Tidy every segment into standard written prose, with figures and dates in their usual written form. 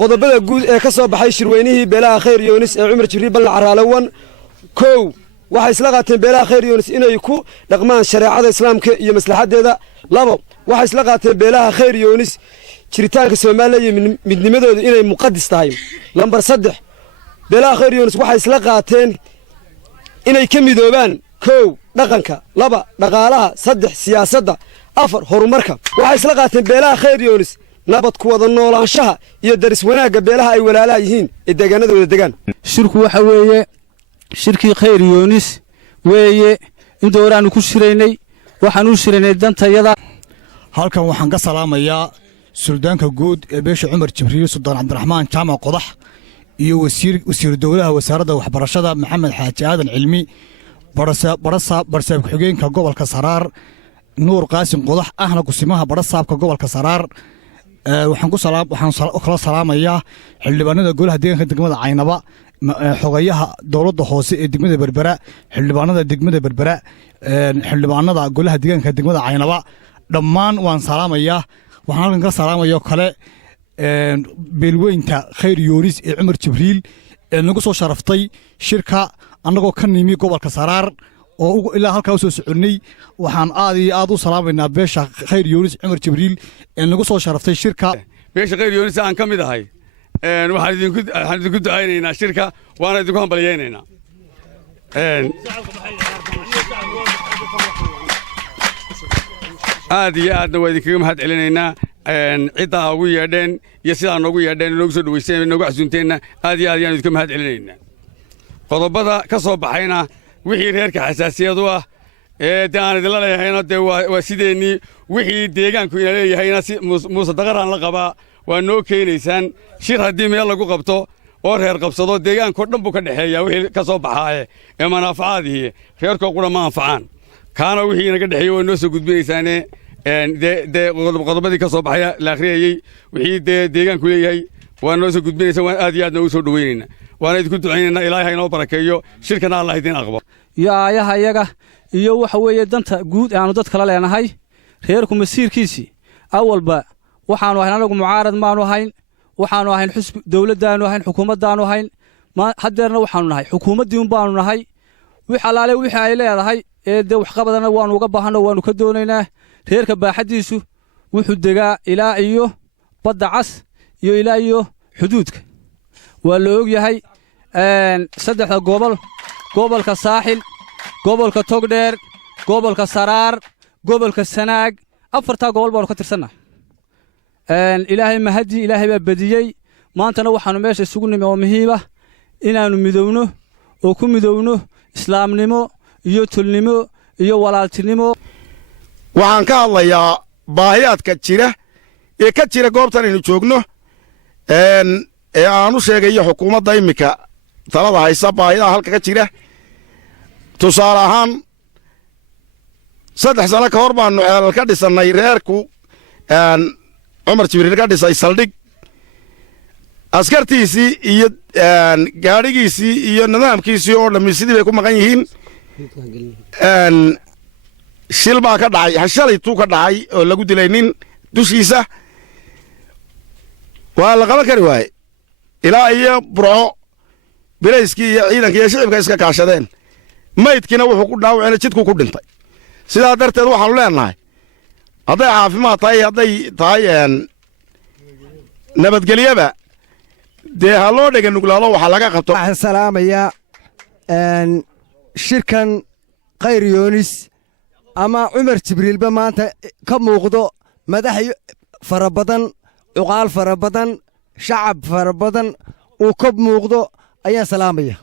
qodobada guud ee ka soo baxay shirweynihii beelaha khayr yoonis ee cumar jibriil ballan caraalawan kow waxay isla qaateen beelaha khayr yoonis inay ku dhaqmaan shareecada islaamka iyo maslaxadeeda labo waxay isla qaateen beelaha khayr yoonis jiritaanka Soomaaliya iyo midnimadooda inay muqaddis tahay lambar 3 beelaha khayr yoonis waxay isla qaateen inay ka midoobaan kow dhaqanka laba dhaqaalaha 3 siyaasadda 4 horumarka waxay isla qaateen beelaha khayr yoonis nabad ku wada noolaanshaha iyo daris wanaagga beelaha ay walaalaha yihiin ee deegaanadooda degan shirku waxa weeye shirkii khayr yoonis weeye in dooraanu ku shiraynay waxaan u shiraynay dantayada halkan waxaan ka salaamayaa suldaanka guud ee beesha Cumar Jibriil Sultaan Cabdiraxmaan Jaamac Qodax iyo wasiir dawladaha wasaaradda waxbarashada Maxamed Xaaji Aadan Cilmi barsaab xigeenka gobolka Saraar Nuur Qaasim Qodax ahna kusimaha barsaabka gobolka Saraar waxaan kala salaamayaa xildhibaanada golaha deegaanka degmada Caynaba xogayaha dawladda hoose ee degmada Berbera xildhibaanada degmada Berbera xildhibaanada golaha deegaanka degmada Caynaba dhammaan waan salaamayaa waxaan halkan ka salaamayaa kale beelweynta khayr yoonis ee Cumar Jibriil ee nagu soo sharaftay shirka annagoo ka nimi gobolka Saraar oo ilaa halkaa soo soconay waxaan aad iyo aad u salaamaynaa beesha khayr yoonis Cumar Jibriil ee nagu soo sharaftay shirka beesha khayr yoonis aan ka mid ahay waxaan idinku ducaynaynaa shirka waana idinku hambalyeynayna aad iyo aadna waa idinkaga mahad celinaynaa cidda ugu yeedheen iyo sidaa noogu yeedheen noogu soo dhaweysteen noogu xasuunteenna aad iyo aad ayaan idinka mahad celinaynaa qodobada ka soo baxayna wixii reerka xasaasiyad u ah dee aan idinla leeyahayna dee waa sideennii wixii deegaanku ina leeyahayna si muuse daqaraan la qabaa waa noo keenaysaan shir haddii meel lagu qabto oo reer qabsado deegaankoo dhan buu ka dhexeeyaa wixii ka soo baxaaye ee manaafacaadihii reerkoo qura ma anfacaan kaana wixii inaga dhexeeyo waa noo soo gudbinaysaane dee qodobadii ka soo baxaya la akhriyayey wixii dee deegaanku leeyahay waa noo soo gudbinaysa waan aad iyo aad noogu soo dhawaynaynaa waana idinku ducaynaynaa ilaahay ha inoo barakeeyo shirkana allah idin aqbalo iyo aayaha iyaga iyo waxa weeye danta guud aanu dad kala leenahay reerku masiirkiisii awalba waxaanu ahayn anagu mucaarad maanu ahayn waxaanu ahayn xusbi dawladdaanu ahayn xukuumaddaanu ahayn haddeerna waxaanu nahay xukuumaddii un baanu nahay wix allaale wixii ay leedahay ee dee waxqabadana waanu uga baahanno waanu ka doonaynaa reerka baaxaddiisu wuxuu degaa ilaa iyo badda cas iyo ilaa iyo xuduudka waa la og yahay saddexda gobol gobolka saaxil gobolka togdheer gobolka saraar gobolka sanaag afartaa gobol baanu ka tirsannahay ilaahay mahadii ilaahay baa badiyey maantana waxaanu meesha isugu nimi oo muhiima inaannu midowno oo ku midowno islaamnimo iyo tulnimo iyo walaaltinimo waxaan ka hadlayaa baahiyaadka jira ee ka jira goobtan aynu joogno ee aanu sheegayo xukuumadda iminka talada haysa baahiyaha halka ka jira tusaale ahaan 3 sano ka hor baanu ceelal ka dhisannay reerku Cumar Jibriil ka dhisay saldhig askartiisii iyo gaadhigiisii iyo nidaamkiisii oo dhammi sidii bay ku maqan yihiin shil baa ka dhacay hashalay tuu ka dhacay oo lagu dilay nin dushiisa waa la qaban kari waaye ilaa iyo burco bilayskii iyo ciidankii iyo shicibka iska kaashadeen maydkiina wuxuu ku dhaawaceen jidku ku dhintay sidaa darteed waxaanu leenahay hadday caafimaad tahay hadday tahay nabadgelyaba dee ha loo dhega nuglaado waxa laga qabto waxaan salaamayaa shirkan khayr yoonis ama Cumar Jibriilba maanta ka muuqdo madax fara badan cuqaal fara badan shacab fara badan uu ka muuqdo ayaan salaamaya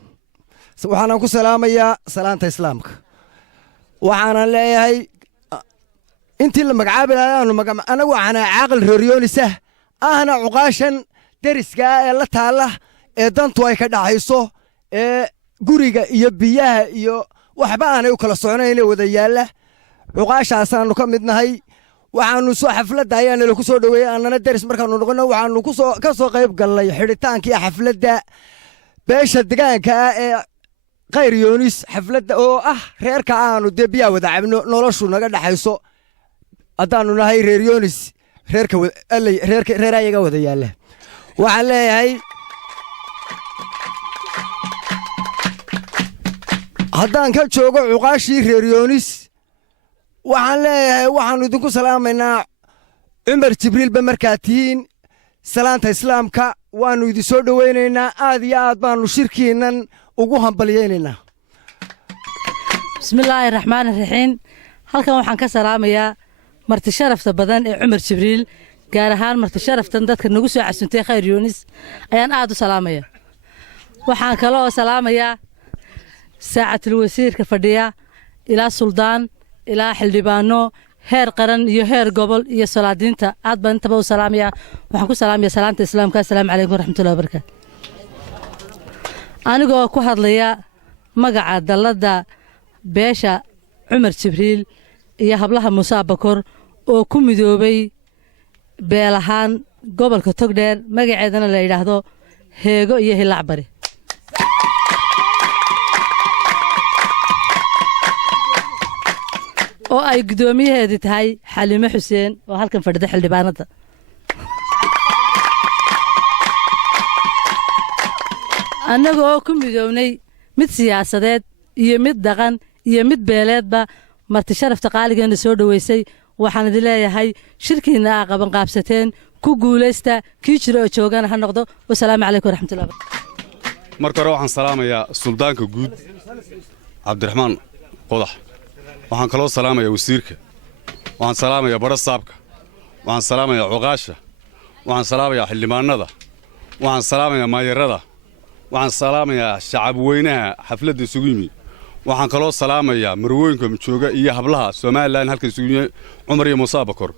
waxaan ku salaamayaa salaanta islaamka waxaan leeyahay intii la magacaabi lahaa anagu waxaan caaqil reer yoonis ahna cuqaashan deriska ee la taala ee dantu ay ka dhaxayso ee guriga iyo biyaha iyo waxba aanay u kala soconayn wada yaala cuqaashaasaanu ka midnahay waxaanu soo xafladda ayaana la ku soo dhaweeyay annana deris markaanu noqono waxaanu ka soo qayb galnay xidhitaankii xafladda beesha deegaanka ee khayr yoonis xafladda oo ah reerka aanu dee biyaa wada cabno noloshu naga dhaxayso haddaanu nahay reer yoonis reer ayaga wada yaala waxaan leeyahay haddaan ka joogo cuqaashii reer yoonis waxaan leeyahay waxaannu idinku salaamaynaa cumar jibriilba markaad tihiin salaanta islaamka waannu idin soo dhowaynaynaa aad iyo aad baannu shirkiinnan ugu hambalyaynaynaa bismillaahi raxmaani raxiim halkan waxaan ka salaamayaa marti sharafta badan ee cumar jibriil gaar ahaan marti sharaftan dadka nagu soo casuntay khayr yoonis ayaan aad u salaamaya waxaan kaloo salaamayaa saacatul wasiirka fadhiya ilaa suldaan ilaa xildhibaano heer qaran iyo heer gobol iyo salaadiinta aad baan intaba u salaamayaa waxaan ku salaamayaa salaanta islaamka assalaamu calaykum waraxmatullahi wabarakaatu anigoo ku hadlaya magaca dalladda beesha cumar jibriil iyo hablaha muuse abakor oo ku midoobay beel ahaan gobolka togdheer magaceedana la yidhaahdo heego iyo hilaac bari oo ay guddoomiyaheedii tahay xaliime xuseen oo halkan fadhida xildhibaanadda annaga oo ku midownay mid siyaasadeed iyo mid dhaqan iyo mid beeleedba marti sharafta qaaligeena soo dhoweysay waxaan idin leeyahay shirkiinna aa qabanqaabsateen ku guulaysta kii jira oo joogana ha noqdo wasalaamu calaykum waraxmatullahi marka hore waxaan salaamayaa suldaanka guud cabdiraxmaan qodax waxaan kaloo salaamayaa wasiirka waxaan salaamayaa badha saabka waxaan salaamayaa cuqaasha waxaan salaamayaa xildhibaanada waxaan salaamayaa maayarada waxaan salaamayaa shacab weynaha xafladda isugu yimi waxaan kaloo salaamayaa marwooyinka jooga iyo hablaha Soomaaliland halka isugu yimi Cumar iyo Muuse Bakar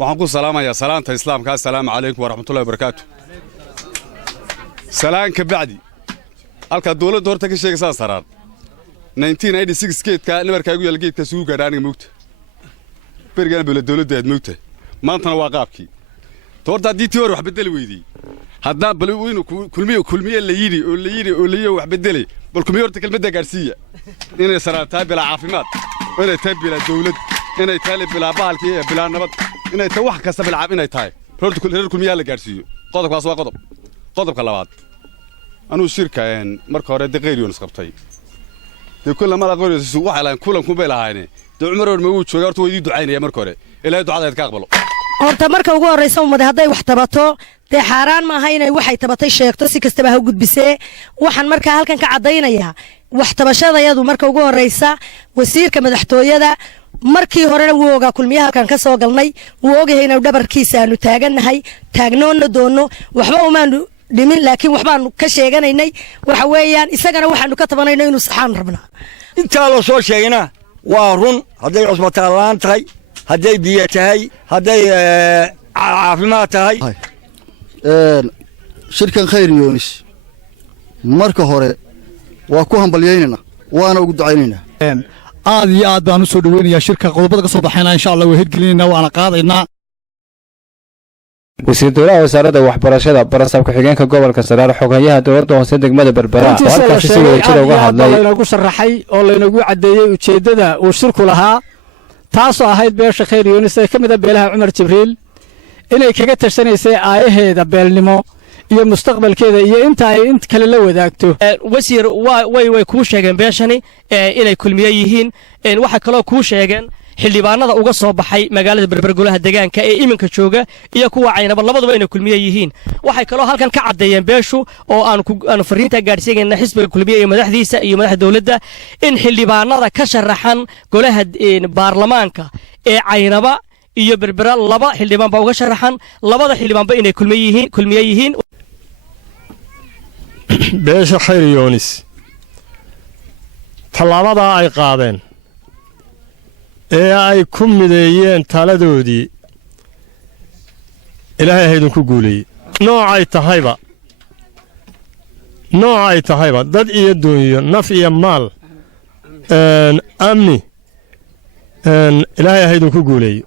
waxaan ku salaamayaa salaanta islaamka assalaamu calaykum waraxmatullaahi wabarakaatu salaan ka bacdi halka dawladda horta ka sheegaysan saraan 1996 geedka nabarkaagu yaal geedka suuq gaadhaaniga mugta bergan bula dawladda aad mugta maantana waa qaabkii horta hadii tii hore wax bedeli weydii haddaan bal inuu kulmiye la yidhi oo wax bedelay bal kulmiye horta kelmadda gaarsiiya inay saraataa bila caafimaad inay tahay bila dawlad inay tahay bila bahalkii bila nabad inay tahay wax kasta bila caaf inay tahay horta kulmiye la gaarsiiyo qodobkaas waa qodobka labaad anuu shirkaan marka hore deqeeriyoon isqabtay كل ما لقوا يسوق على كلهم كوبيلا هايني عمر ما هو شو قالوا يدو عيني يا مركوري إلا يدو عدد كقبله horta marka ugu horeysa umada haday wax tabato tii xaraan ma aha inay waxay tabatay sheegto si kastaba ha gudbisee waxaan marka halkan ka cadeynaya wax tabashadayadu marka ugu horeysa wasiirka madaxtooyada markii horena wuu ogaa kulmiyaha halkan ka soo galnay wuu ogahay inuu dhabarkiisa aanu taaganahay taagnoona doono waxba umaanu dhimin laakiin waxbaanu ka sheeganaynay waxa weeyaan isagana waxaanu ka tabanayno inuu saxaan rabnaa inta loo soo sheegana waa run haday cusbitaal laan tahay haday biyo tahay haday caafimaad tahay shirkan khayr yoonis marka hore waa ku hambalyeynayna waana ugu ducaynaynaa aad iyo aad baan u soo dhaweynayaa shirka qodobada ka soo baxayna insha Allah way hirgelinayna waana qaadaynaa wasiir dowladda wasaaradda waxbarashada barasabka xigeenka gobolka Saraar xogayaha dowladda hoose degmada Berbera halkaas si weyn uga hadlay laynagu sharaxay oo laynagu cadeeyay ujeedada uu shirku lahaa taasoo ahayd beesha khayr yoonis ee kamid ah beelaha Cumar Jibriil inay kaga tashanaysay aayaheeda beelnimo iyo mustaqbalkeeda iyo inta ay int kale la wadaagto wasiir way ku sheegeen beeshani inay kulmiye yihiin waxa kale oo ku sheegeen xildhibaanada uga soo baxay magaalada Berber golaha deegaanka ee iminka jooga iyo kuwa caynaba labaduba inay kulmiye yihiin waxay kale oo halkan ka cadeeyeen beeshu oo aan fariinta gaarsiinayna xisbiga kulmiye iyo madaxdiisa iyo madaxda dawladda in xildhibaanada ka sharaxan golaha baarlamaanka ee caynaba iyo Berber laba xildhibaan baa uga sharaxan labada xildhibaanba inay kulmiye yihiin beesha khayr yoonis talaabada ay qaadeen ee ay ku mideeyeen taladoodii ilaahay ha idinku guuleeyey noocay tahayba dad iyo duunyo naf iyo maal amni ilaahay ha idinku guuleeyo